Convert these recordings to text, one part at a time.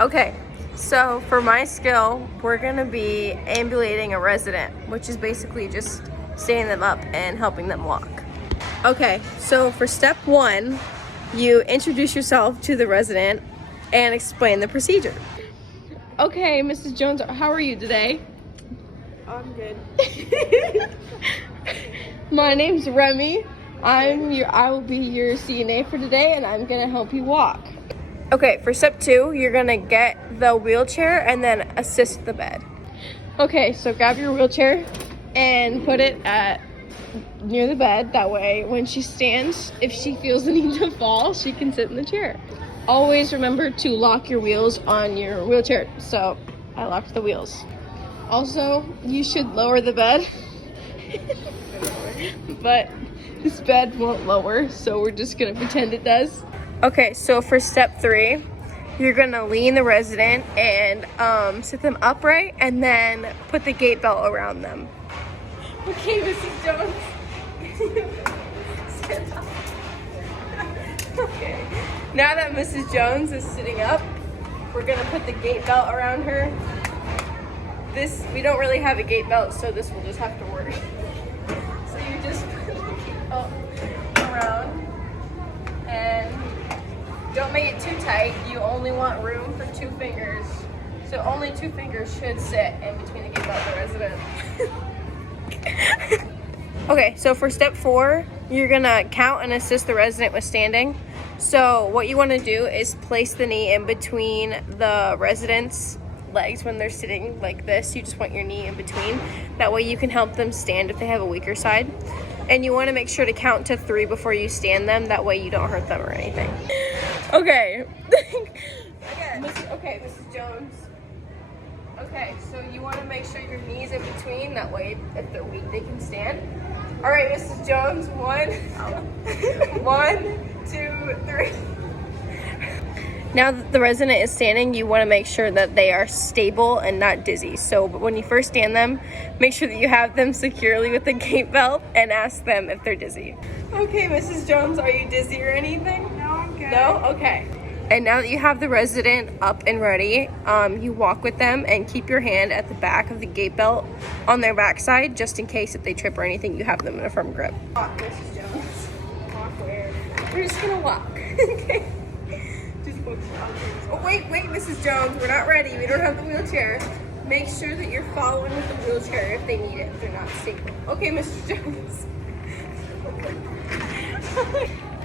Okay, so for my skill, we're gonna be ambulating a resident, which is basically just standing them up and helping them walk. Okay, so for step 1, you introduce yourself to the resident and explain the procedure. Okay, Mrs. Jones, how are you today? I'm good. My name's Remy. I will be your CNA for today, and I'm gonna help you walk. Okay, for step 2, you're gonna get the wheelchair and then assist the bed. Okay, so grab your wheelchair and put it near the bed. That way, when she stands, if she feels the need to fall, she can sit in the chair. Always remember to lock your wheels on your wheelchair. So I locked the wheels. Also, you should lower the bed, but this bed won't lower, so we're just gonna pretend it does. Okay, so for step 3, you're gonna lean the resident and sit them upright and then put the gait belt around them. Okay, Mrs. Jones. Stand up. Okay. Now that Mrs. Jones is sitting up, we're gonna put the gait belt around her. We don't really have a gait belt, so this will just have to work. So you just put the gait belt around and don't make it too tight. You only want room for 2 fingers. So only 2 fingers should sit in between the gate belt and the resident. Okay, so for step 4, you're gonna count and assist the resident with standing. So what you wanna do is place the knee in between the resident's legs when they're sitting like this. You just want your knee in between. That way you can help them stand if they have a weaker side. And you wanna make sure to count to 3 before you stand them. That way you don't hurt them or anything. Okay. Okay, Mrs. Jones. Okay, so you want to make sure your knees in between. That way, if they're weak, they can stand. All right, Mrs. Jones. 1, 2, 3. Now that the resident is standing, you want to make sure that they are stable and not dizzy. So when you first stand them, make sure that you have them securely with the gait belt and ask them if they're dizzy. Okay, Mrs. Jones, are you dizzy or anything? No, I'm good. No? Okay. And now that you have the resident up and ready, you walk with them and keep your hand at the back of the gait belt on their backside, just in case if they trip or anything, you have them in a firm grip. Walk, Mrs. Jones. Walk where? We're just gonna walk. Okay. Just focus on things. Oh, wait, Mrs. Jones, we're not ready. We don't have the wheelchair. Make sure that you're following with the wheelchair if they need it, if they're not stable. Okay, Mrs. Jones.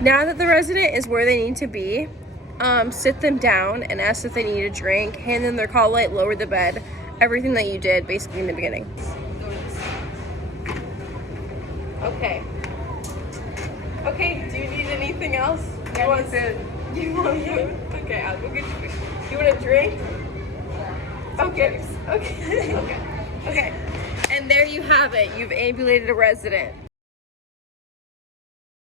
Now that the resident is where they need to be, sit them down and ask if they need a drink, hand them their call light, lower the bed, everything that you did basically in the beginning. Okay. Okay, do you need anything else? I want food. You want food? Okay, I'll go get you food. You want a drink? Okay. Okay. Okay. And there you have it. You've ambulated a resident.